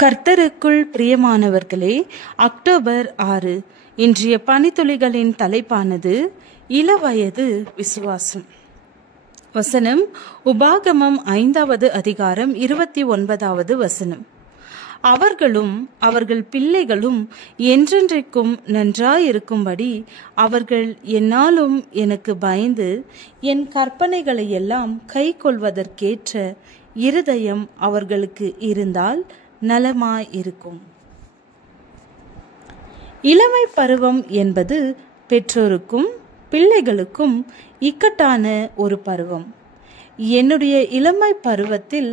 கர்த்தருக்குள் பிரியமானவர்களே, அக்டோபர் 6 இன்றைய பனித்துளிகளின் தலைப்பானது இளவயது விசுவாசம். வசனம் உபாகமம் 5வது அதிகாரம் 29வது வசனம். அவர்களும் அவர்கள் பிள்ளைகளும் என்றென்றைக்கும் நன்றாயிருக்கும்படி அவர்கள் என்னாலும் எனக்கு பயந்து என் கற்பனைகளை எல்லாம் கை கொள்வதற்கேற்ற இருதயம் அவர்களுக்கு இருந்தால் நலமாயிருக்கும். இளமை பருவம் என்பது பெற்றோருக்கும் பிள்ளைகளுக்கும் இக்கட்டான ஒரு பருவம். என்னுடைய இளமை பருவத்தில்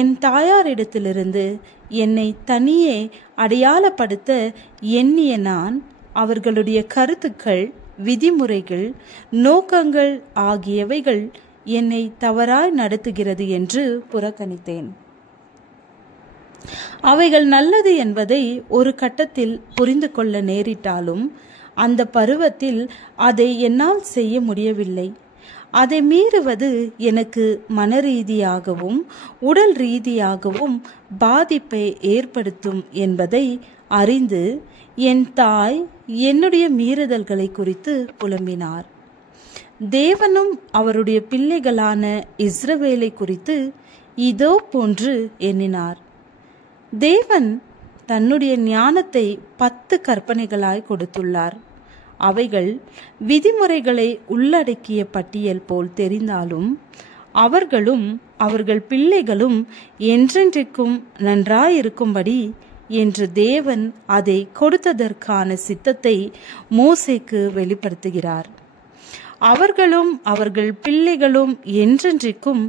என் தாயாரிடத்திலிருந்து என்னை தனியே அடையாளப்படுத்த எண்ணிய நான் அவர்களுடைய கருத்துக்கள், விதிமுறைகள், நோக்கங்கள் ஆகியவைகள் என்னை தவறாய் நடத்துகிறது என்று புறக்கணித்தேன். அவைகள் நல்லது என்பதை ஒரு கட்டத்தில் புரிந்து கொள்ள நேரிட்டாலும் அந்த பருவத்தில் அதை என்னால் செய்ய முடியவில்லை. அதை மீறுவது எனக்கு மனரீதியாகவும் உடல் ரீதியாகவும் பாதிப்பை ஏற்படுத்தும் என்பதை அறிந்து என் தாய் என்னுடைய மீறுதல்களை குறித்து புலம்பினார். தேவனும் அவருடைய பிள்ளைகளான இஸ்ரவேலை குறித்து இதோ போன்று எண்ணினார். தேவன் தன்னுடைய ஞானத்தை 10 கற்பனைகளாய் கொடுத்துள்ளார். அவைகள் விதிமுறைகளை உள்ளடக்கிய பட்டியல் போல் தெரிந்தாலும் அவர்களும் அவர்கள் பிள்ளைகளும் என்றென்றைக்கும் நன்றாயிருக்கும்படி என்று தேவன் அதை கொடுத்ததற்கான சித்தத்தை மோசேக்கு வெளிப்படுத்துகிறார். அவர்களும் அவர்கள் பிள்ளைகளும் என்றென்றைக்கும்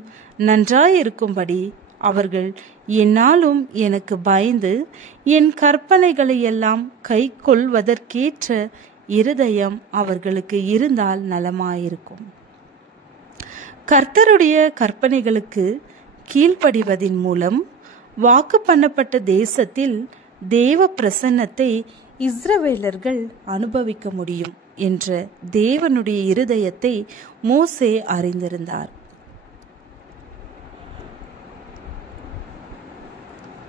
நன்றாயிருக்கும்படி அவர்கள் என்னாலும் எனக்கு பயந்து என் கற்பனைகளை எல்லாம் கை கொள்வதற்கேற்ற இருதயம் அவர்களுக்கு இருந்தால் நலமாயிருக்கும். கர்த்தருடைய கற்பனைகளுக்கு கீழ்ப்படிவதின் மூலம் வாக்கு பண்ணப்பட்ட தேசத்தில் தேவ பிரசன்னத்தை இஸ்ரவேலர்கள் அனுபவிக்க முடியும் என்ற தேவனுடைய இருதயத்தை மோசே அறிந்திருந்தார்.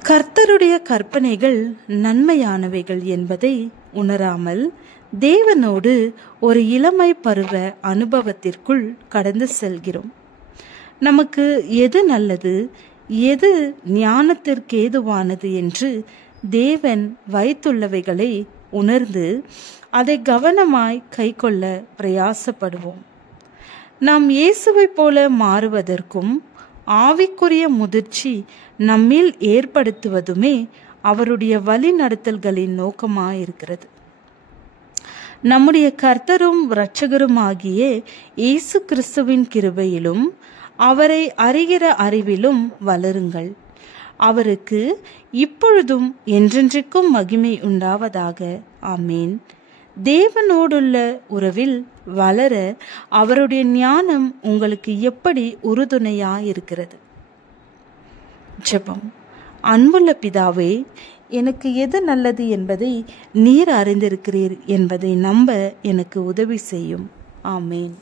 கர்த்தருடைய கற்பனைகள் நன்மையானவைகள் என்பதை உணராமல் தேவனோடு ஒரு இளமை பருவ அனுபவத்திற்குள் கடந்து செல்கிறோம். நமக்கு எது நல்லது, எது ஞானத்திற்கேதுவானது என்று தேவன் வைத்துள்ளவைகளை உணர்ந்து அதை கவனமாய் கைக்கொள்ள பிரயாசப்படுவோம். நாம் இயேசுவை போல மாறுவதற்கும் ஆவிக்குரிய முதிர்ச்சி நம்மில் ஏற்படுத்துவதுமே அவருடைய வழி நடத்தல்களின் நோக்கமாயிருக்கிறது. நம்முடைய கர்த்தரும் இரட்சகருமாகிய இயேசு கிறிஸ்துவின் கிருபையிலும் அவரை அறிகிற அறிவிலும் வளருங்கள். அவருக்கு இப்பொழுதும் என்றென்றைக்கும் மகிமை உண்டாவதாக. ஆமேன். தேவனோடுள்ள உறவில் வளர அவருடைய ஞானம் உங்களுக்கு எப்படி உறுதுணையாயிருக்கிறது? ஜெபம். அன்புள்ள பிதாவே, எனக்கு எது நல்லது என்பதை நீர் அறிந்திருக்கிறீர் என்பதை நம்ப எனக்கு உதவி செய்யும். ஆமேன்.